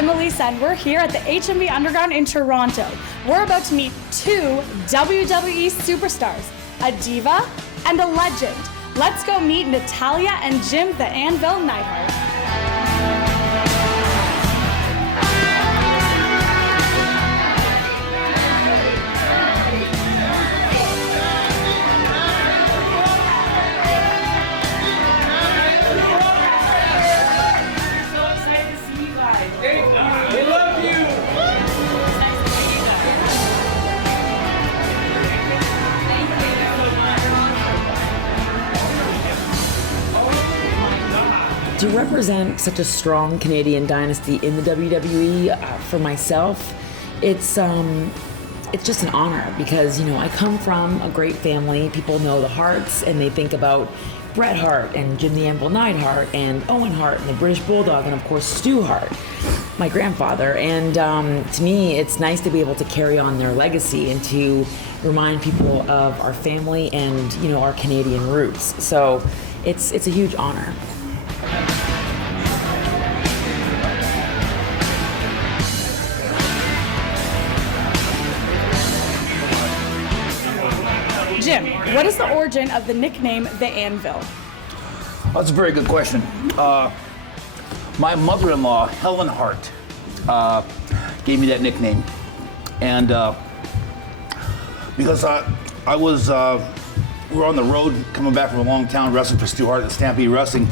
I'm Elisa, and we're here at the HMV Underground in Toronto. We're about to meet two WWE superstars, a diva and a legend. Let's go meet Natalya and Jim the Anvil Neidhart. To represent such a strong Canadian dynasty in the WWE, for myself, it's just an honor because, you know, I come from a great family. People know the Harts and they think about Bret Hart and Jim the Anvil Neidhart and Owen Hart and the British Bulldog and, of course, Stu Hart, my grandfather. And to me, it's nice to be able to carry on their legacy and to remind people of our family and, you know, our Canadian roots. So it's a huge honor. Jim, what is the origin of the nickname The Anvil? That's a very good question. My mother-in-law, Helen Hart, gave me that nickname. And because we were on the road coming back from a long town wrestling for Stu Hart at Stampede Wrestling,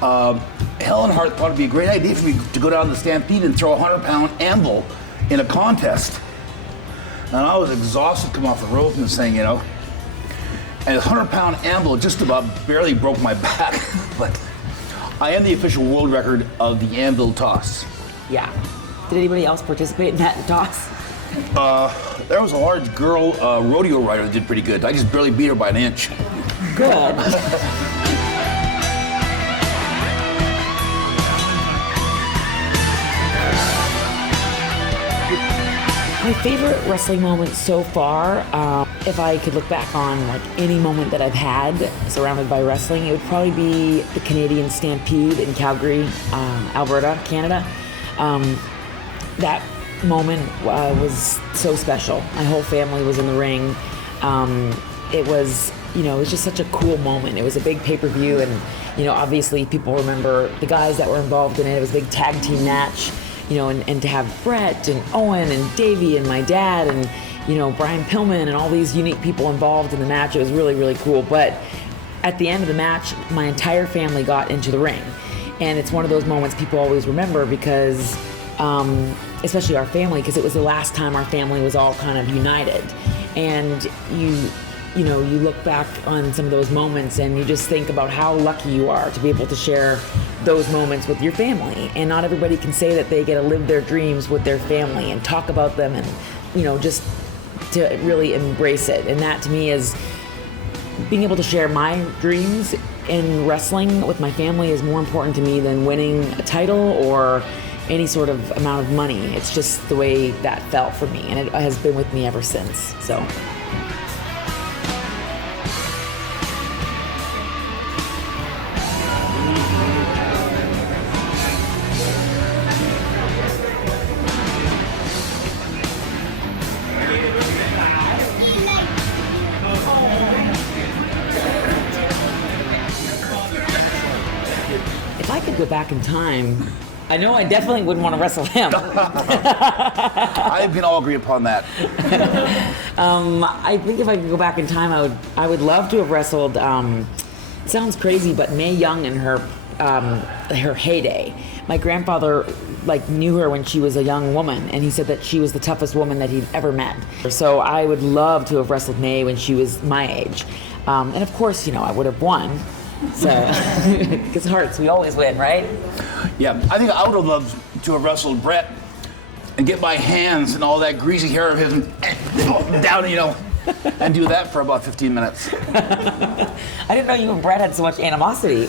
Helen Hart thought it'd be a great idea for me to go down to the Stampede and throw a 100-pound anvil in a contest. And I was exhausted coming off the rope and saying, you know, and a 100-pound anvil just about barely broke my back. But I am the official world record of the anvil toss. Yeah. Did anybody else participate in that toss? There was a large girl rodeo rider that did pretty good. I just barely beat her by an inch. Good. My favorite wrestling moment so far, if I could look back on like any moment that I've had surrounded by wrestling, it would probably be the Canadian Stampede in Calgary, Alberta, Canada. That moment was so special. My whole family was in the ring. It was, you know, it was just such a cool moment. It was a big pay-per-view, and, you know, obviously people remember the guys that were involved in it. It was a big tag team match. You know, and to have Bret and Owen and Davey and my dad and, you know, Brian Pillman and all these unique people involved in the match, it was really, really cool. But at the end of the match, my entire family got into the ring. And it's one of those moments people always remember because, especially our family, because it was the last time our family was all kind of united. And you know, you look back on some of those moments and you just think about how lucky you are to be able to share those moments with your family. And not everybody can say that they get to live their dreams with their family and talk about them and, you know, just to really embrace it. And that to me is being able to share my dreams in wrestling with my family is more important to me than winning a title or any sort of amount of money. It's just the way that felt for me, and it has been with me ever since. So. If I could go back in time, I know I definitely wouldn't want to wrestle him. I can all agree upon that. I think if I could go back in time, I would love to have wrestled. It sounds crazy, but Mae Young in her heyday. My grandfather knew her when she was a young woman, and he said that she was the toughest woman that he'd ever met. So I would love to have wrestled Mae when she was my age, and of course, you know, I would have won. So, because Hearts, we always win, right? Yeah, I think I would have loved to have wrestled Bret and get my hands and all that greasy hair of his down, you know, and do that for about 15 minutes. I didn't know you and Bret had so much animosity.